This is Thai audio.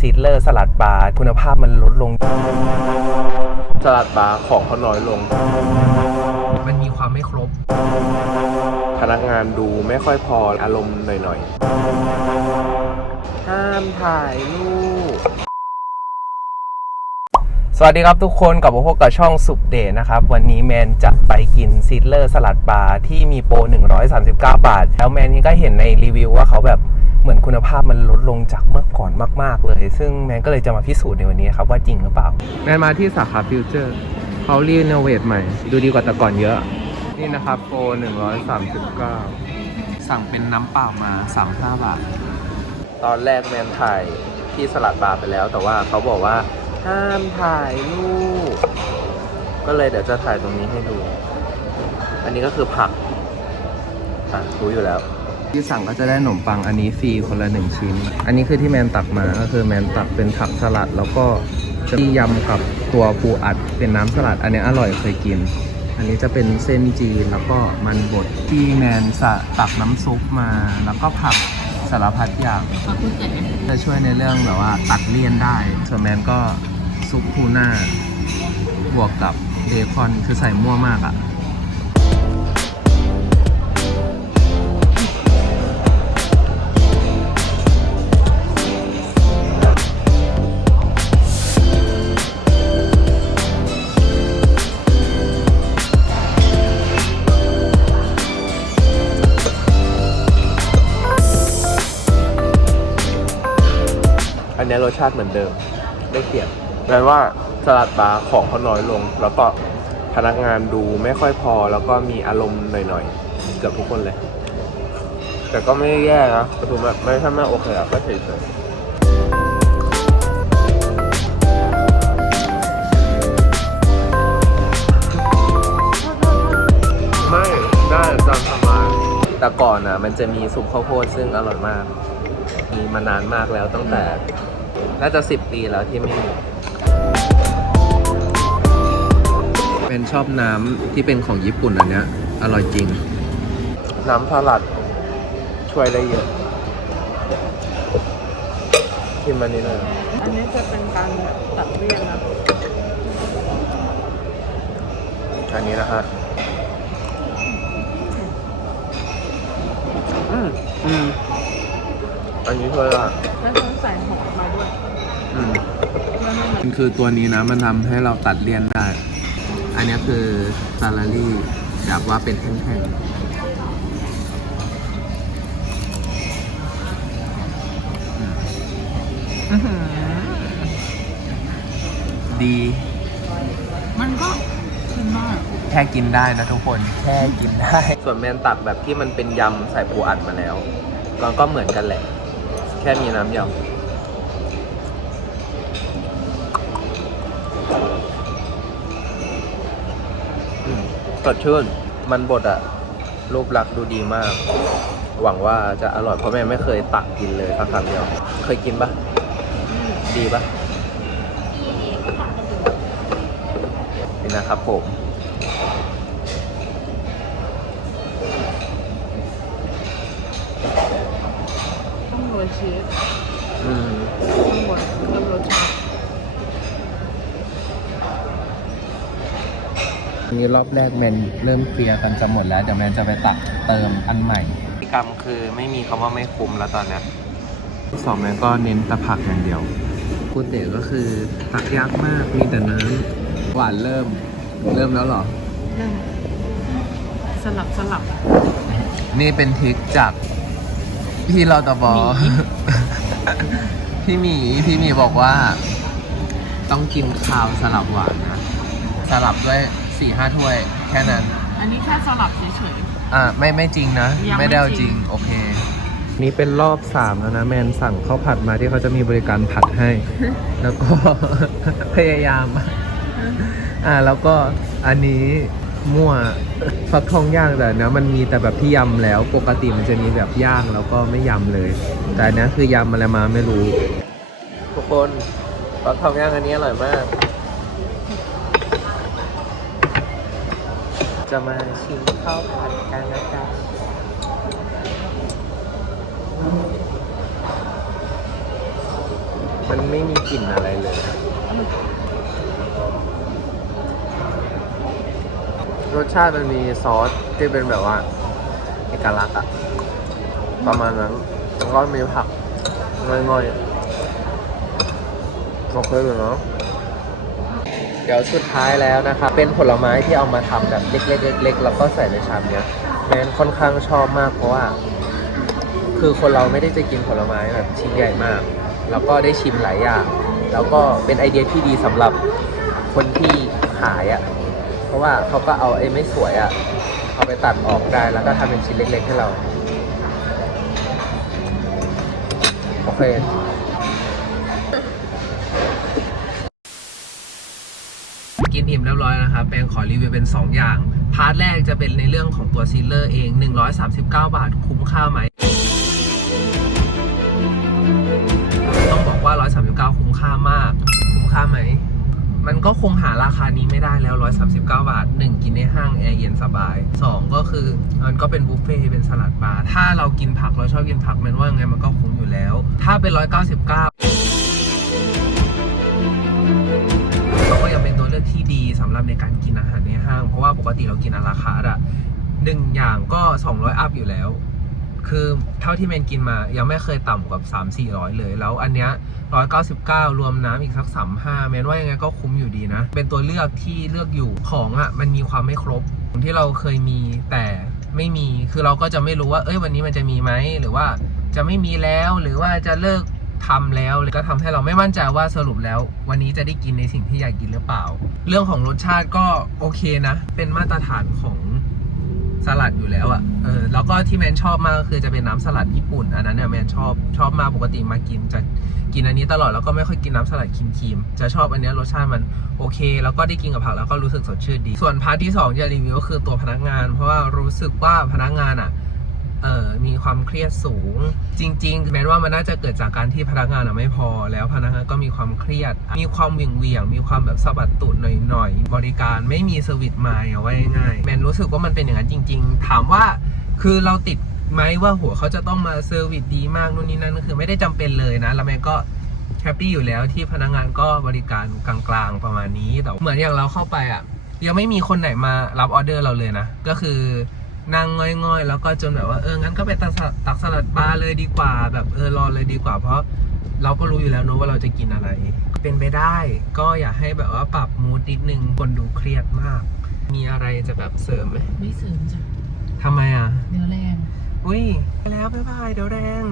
ซีดเลอร์สลัดบาร์คุณภาพมันลดลง สลัดบาร์ของเขาน้อยลง มันมีความไม่ครบ พนักงานดูไม่ค่อยพออารมณ์หน่อยๆ ห้ามถ่ายรูปสวัสดีครับทุกคนกลับมาพบกับช่องสุปเดทนะครับ วันนี้แมนจะไปกินซีดเลอร์สลัดบาร์ที่มีโปร 139 บาท แล้วแมนนี่ก็เห็นในรีวิวว่าเขาแบบ เหมือนคุณภาพมันลดลงจากเมื่อก่อนมาก ๆ เลย ซึ่งแมนก็เลยจะมาพิสูจน์ในวันนี้ครับว่าจริงหรือเปล่า แมนมาที่สาขาฟิวเจอร์เขารีโนเวทใหม่ ดูดีกว่าแต่ก่อนเยอะ นี่นะครับโปร139 สั่งเป็นน้ำเปล่ามา 35 บาท ตอนแรกแมนถ่ายที่สลัดบาร์ไปแล้ว แต่ว่าเขาบอกว่าห้ามถ่ายรูปก็เลยเดี๋ยวจะถ่ายตรงนี้ให้ดู อันนี้ก็คือผักอะรู้อยู่แล้ว ที่สั่งก็จะได้ขนมปังอันนี้ฟรีคนละหนึ่งชิ้น อันนี้คือที่แมนตักมาก็คือแมนตักเป็นผักสลัด แล้วก็จะมียำกับตัวปูอัดเป็นน้ำสลัด อันนี้อร่อยเคยกิน อันนี้จะเป็นเส้นจีนแล้วก็มันบดที่แมนสะตักน้ำซุปมา แล้วก็ผักสารพัดอย่างจะช่วยในเรื่องแบบว่าตัดเลี่ยนได้ส่วนแมนก็ซุปทูน่าบวกกับเบคอนคือใส่มั่วมากอะ่ะ นนี้รสชาติเหมือนเดิมได้เปรียบแปลว่าสลัดบาร์ของเขาน้อยลง แล้วก็พนักงานดูไม่ค่อยพอ แล้วก็มีอารมณ์หน่อยๆ เกือบทุกคนเลย แต่ก็ไม่แย่นะคือแบบไม่ถ้าไม่โอเคอะก็เฉยๆไม่ได้ตามสบาแต่ก่อนอะมันจะมีซุปข้าวโพดซึ่งอร่อยมาก มีมานานมากแล้วตั้งแต่ น่าจะสิบปีแล้วที่ไม่มี เป็นชอบน้ำที่เป็นของญี่ปุ่นอันเนี้ย อร่อยจริง น้ำสลัด ช่วยได้เยอะชิมอันนี้เลยอันนี้จะเป็นการแบบตัดเลี่ยนนะ อันนี้นะฮะอืมอืมอันนี้ช่วยละแล้วต้องใส่หอมมาด้วย อืม เพื่อให้ มันคือตัวนี้นะ มันทำให้เราตัดเลี่ยนได้ อันเนี้ยคือซาลารี่แบบว่าเป็นแท่งๆอื้อหือดีมันก็ขึ้นมากแค่กินได้นะทุกคน แค่กินได้ ส่วนแมนตักแบบที่มันเป็นยำใส่ปูอัดมาแล้ว ก็ก็เหมือนกันแหละ แค่มีน้ำยำ ดชื่น มันบดอะรูปลักษณ์ดูดีมาก หวังว่าจะอร่อยเพราะแม่ไม่เคยตักกินเลยสักครั้งเดียว เคยกินปะดีปะนี่นะครับผมต้องโรยชีส อืม ข้างบนเพิ่มรสชาติ นี่รอบแรกแมนเริ่มเคลียร์กันจะหมดแล้ว เดี๋ยวแมนจะไปตักเติมอันใหม่กรรมคือไม่มีคำว่าไม่คุ้มแล้วตอนเนี้ยสองแมนก็เน้นแตะผักอย่างเดียวกูเต๋ก็คือตักยากมากมีแต่น้ำหวานเริ่ม เริ่มแล้วเหรอเริ่มสลับสลับ นี่เป็นทริคจากพี่เราตบอหมีพี่หมีพี่หมีบอกว่า ต้องกินข้าวสลับหวานนะ สลับด้วย สี่ห้าถ้วยแค่นั้น อันนี้แค่สลับเฉย อ่าไม่ไม่จริงนะ ยังไม่ไม่ได้เอาจจริริง ง โอเค นี่เป็นรอบสามแล้วนะ แมนสั่งข้าวผัดมาที่เขาจะมีบริการผัดให้ แล้วก็ พยายาม อ่าแล้วก็อันนี้มั่วฟักทองย่างแต่อันเนี้ยมันมีแต่แบบที่ยำแล้วปกติมันจะมีแบบย่างแล้วก็ไม่ยำเลย แต่อันเนี้ยคือยำอะไรมาไม่รู้ ทุกคนปลาทองย่างอันนี้อร่อยมาก จะมาชิมข้าวผัดกันนะจ๊ะมันไม่มีกลิ่นอะไรเลย รสชาติมันมีซอสที่เป็นแบบว่า เอกลักษณ์อะประมาณนั้น แล้วก็มีผักง่อยๆโอเคเลยเนาะ เดี๋ยวสุดท้ายแล้วนะครับเป็นผลไม้ที่เอามาทำแบบเล็กๆเล็กๆแล้วก็ใส่ในชามเนี้ยแมนค่อนข้างชอบมากเพราะว่า คือคนเราไม่ได้จะกินผลไม้แบบชิ้นใหญ่มาก แล้วก็ได้ชิมหลายอย่าง แล้วก็เป็นไอเดียที่ดีสำหรับคนที่ขายอะ่ะเพราะว่าเขาก็เอาไอ้ไม่สวยอะ่ะเอาไปตัดออกได้แล้วก็ทำเป็นชิ้นเล็ก ๆ ให้เราโอเค กินอิ่มเรียบร้อยนะครับแปงขอรีวิวเป็น 2 อย่าง พาร์ทแรกจะเป็นในเรื่องของตัวซีลเลอร์เอง 139 บาทคุ้มค่าไหม ต้องบอกว่า 139 คุ้มค่ามาก คุ้มค่าไหม มันก็คงหาราคานี้ไม่ได้แล้ว 139 บาท 1 กินในห้างแอร์เย็นสบาย 2 ก็คือมันก็เป็นบุฟเฟ่ต์เป็นสลัดบาร์ถ้าเรากินผักเราชอบกินผักมันว่าไงมันก็คุ้มอยู่แล้ว ถ้าเป็น 199 สำหรับในการกินอาหารในห้าง เพราะว่าปกติเรากินอาราคาร์อะหนึ่งอย่างก็ 200 อัพอยู่แล้ว คือเท่าที่แมนกินมายังไม่เคยต่ำกว่า 3 400 เลย แล้วอันเนี้ย199 รวมน้ำอีกสัก 35 แมนว่ายังไงก็คุ้มอยู่ดีนะ เป็นตัวเลือกที่เลือกอยู่ของอะมันมีความไม่ครบที่เราเคยมีแต่ไม่มี คือเราก็จะไม่รู้ว่า เอ้ยวันนี้มันจะมีไหม หรือว่าจะไม่มีแล้ว หรือว่าจะเลิก ทำแล้วเลยก็ทำให้เราไม่มั่นใจว่าสรุปแล้ว วันนี้จะได้กินในสิ่งที่อยากกินหรือเปล่า เรื่องของรสชาติก็โอเคนะ เป็นมาตรฐานของสลัดอยู่แล้วอะ่ะเออแล้วก็ที่แมนชอบมากก็คือจะเป็นน้ำสลัดญี่ปุ่น อันนั้นเนี่ยแมนชอบชอบมากปกติมากินจะกินอันนี้ตลอดแล้วก็ไม่ค่อยกินน้ำสลัดครีมๆจะชอบอันนี้รสชาติมันโอเค แล้วก็ได้กินกับผักแล้วก็รู้สึกสดชื่นดี ส่วนพาร์ทที่สองจะรีวิวก็คือตัวพนักงาน เพราะว่ารู้สึกว่าพนักงานอะ เอ่อมีความเครียดสูง จริง ๆ แม้ว่ามันน่าจะเกิดจากการที่พนักงานอะไม่พอ แล้วพนักงานก็มีความเครียด มีความเหวี่ยงเวียงๆมีความแบบสะบัดตูดหน่อยๆ บริการไม่มีเซอร์วิสมาเอาไว้ง่ายแมนรู้สึกว่ามันเป็นอย่างนั้นจริง ๆ ถามว่าคือเราติดไหมว่าหัวเขาจะต้องมาเซอร์วิสดีมากนู่นนี่นั่นก็คือไม่ได้จำเป็นเลยนะแล้วแมนก็แฮปปี้อยู่แล้วที่พนักงานก็บริการกลางๆประมาณนี้แต่เหมือนอย่างเราเข้าไปอะยังไม่มีคนไหนมารับออเดอร์เราเลยนะ ก็คือ นั่งง่อยๆ แล้วก็จนแบบว่าเอองั้นก็ไปตักสลัดตักสลัดบาร์เลยดีกว่า แบบเออรอเลยดีกว่า เพราะเราก็รู้อยู่แล้วเนอะว่าเราจะกินอะไร เป็นไปได้ ก็อยากให้แบบว่าปรับมูดนิดนึงคนดูเครียดมาก มีอะไรจะแบบเสริมไหมไม่เสริมจ้ะทำไมอะ เดี๋ยวแรง อุ้ยไปแล้วบ๊ายบายเดี๋ยวแรง